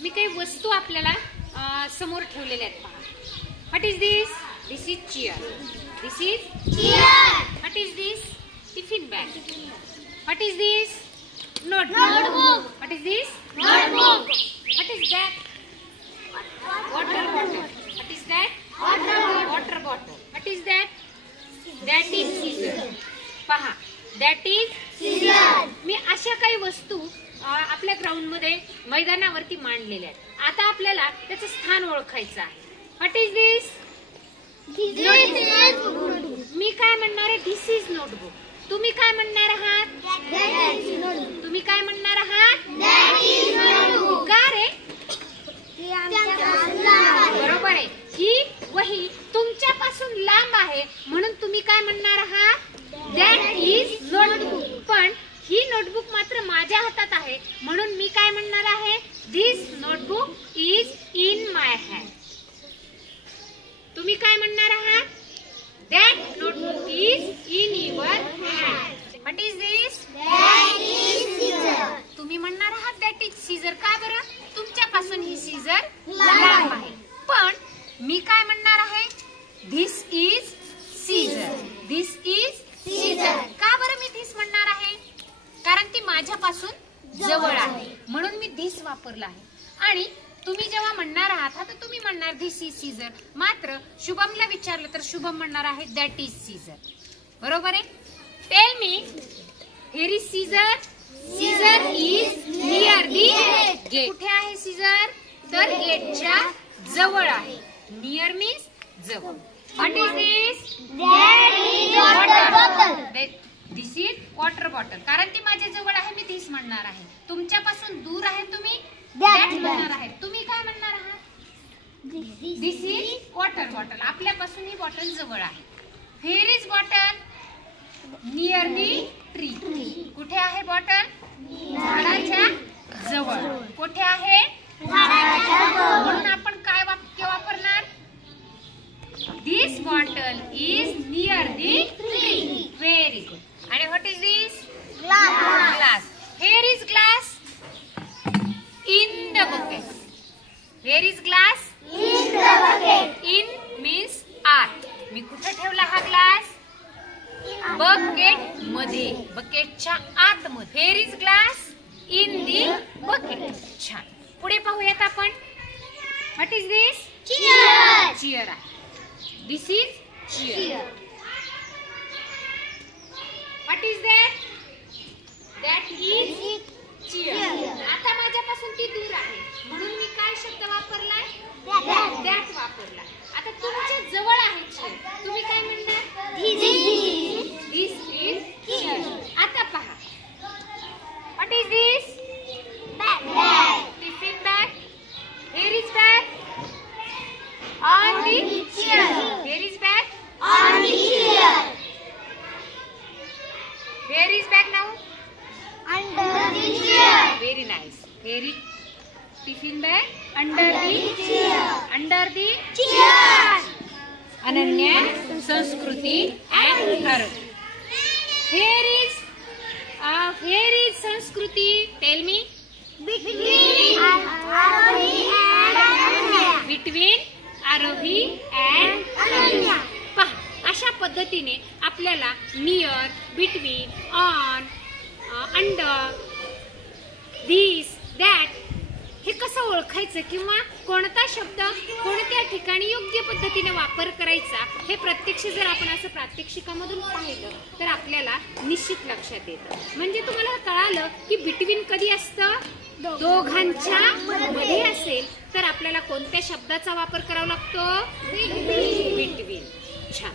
मी काही वस्तू आपल्याला समोर ठेवलेल्या आहेत पहा. What is this? This is chair. This is chair. What is this? Tiffin bag. What is this? Notebook. What is this? Notebook. What is that? Water bottle. What is that? Water bottle. What is that? That is scissor. पहा, that is scissor. मी अशा काही वस्तू आपल्या ground मध्ये मैदानावरती मांडलेल्या आहेत. आता आपल्याला त्याचं स्थान ओळखायचं आहे. व्हॉट इज दिस? मी काय म्हणणार आहे? This is notebook. तुम्ही काय म्हणणार आहात? तुम्ही काय म्हणणार आहात? का रे? बरोबर आहे. ही वही तुमच्यापासून लांब आहे म्हणून तुम्ही काय म्हणणार आहात? That is notebook. पण ही नोटबुक मात्र माझ्या हातात आहे म्हणून मी काय म्हणणार आहे? This notebook is in my hand. तुम्ही काय म्हणणार आहात? That notebook is in your hand. What is this? That is scissor. तुम्ही म्हणणार आहात दॅट इज सीझर. का बरं? तुमच्यापासून ही सीझर लांब आहे. पण मी काय म्हणणार आहे? This is scissor. This is scissor. का बरं मी दिस म्हणणार आहे? कारण ती माझ्यापासून जवळ आहे म्हणून मी दिस वापरला आहे. आणि तुम्ही जेव्हा म्हणणार आहात तर तुम्ही म्हणणार दिस इज सीझर. मात्र शुभमला विचारलं तर शुभम म्हणणार आहे दॅट इज सीझर. बरोबर आहे. Tell me, here is scissor. Scissor is near the gate. कुठे आहे सीझर? तर गेटच्या जवळ आहे. नियर मीन्स जवळ. What is this? That is water bottle. This is water bottle. कारण ती माझ्या जवळ आहे मी दिस म्हणणार आहे. तुमच्यापासून दूर आहे तुम्ही दॅट म्हणणार आहे. तुम्ही काय म्हणणार आहात? दिस इज वॉटर बॉटल. आपल्यापासून ही बॉटल जवळ आहे. Here is bottle. Near the tree. कुठे आहे बॉटल? झाडाच्या जवळ. कुठे आहे? म्हणून आपण काय वाक्य वापरणार? This bottle is near the tree. Very good. आणि what is this? Glass. Here is glass in the bucket. Where is glass? In the bucket. In means आत. मी कुठे ठेवला हा ग्लास? बकेट मध्ये. बकेटच्या आत मध्ये. Where is glass? In the bucket. छान. पुढे पाहूयात आपण. What is this? Chair. Chair आहे. This is chair. What is that? That is chair. आता माझ्यापासून ती दूर आहे म्हणून मी काय शब्द वापरलाय? दॅट वापरला. आता तुमच्या जवळ आहे चेअर. तुम्ही काय म्हणणार? दिस इज चेअर. आता पहा. What is this? Bag. Tiffin bag. Here is bag on the chair. Here is bag on the chair. Where is bag now? Under the chair. Very nice. Very tiffin bag under the chair. Under the chair. Ananya, Sanskruti and Arohi. Here is Sanskruti. Tell me. Between Arohi and Ananya. Between Arohi and Ananya. पहा, अशा पद्धतीने आपल्याला near, between, on, under, this, that हे कसं ओळखायचं किंवा कोणता शब्द कोणत्या ठिकाणी योग्य पद्धतीने वापर करायचा हे प्रत्यक्ष जर आपण असं प्रात्यक्षिकामधून पाहिलं तर आपल्याला निश्चित लक्षात येतं. म्हणजे तुम्हाला कळालं की बिटवीन कधी असतं? दोघांच्या मध्ये असेल तर आपल्याला कोणत्या शब्दाचा वापर करावा लागतो? बिटवीन. छान.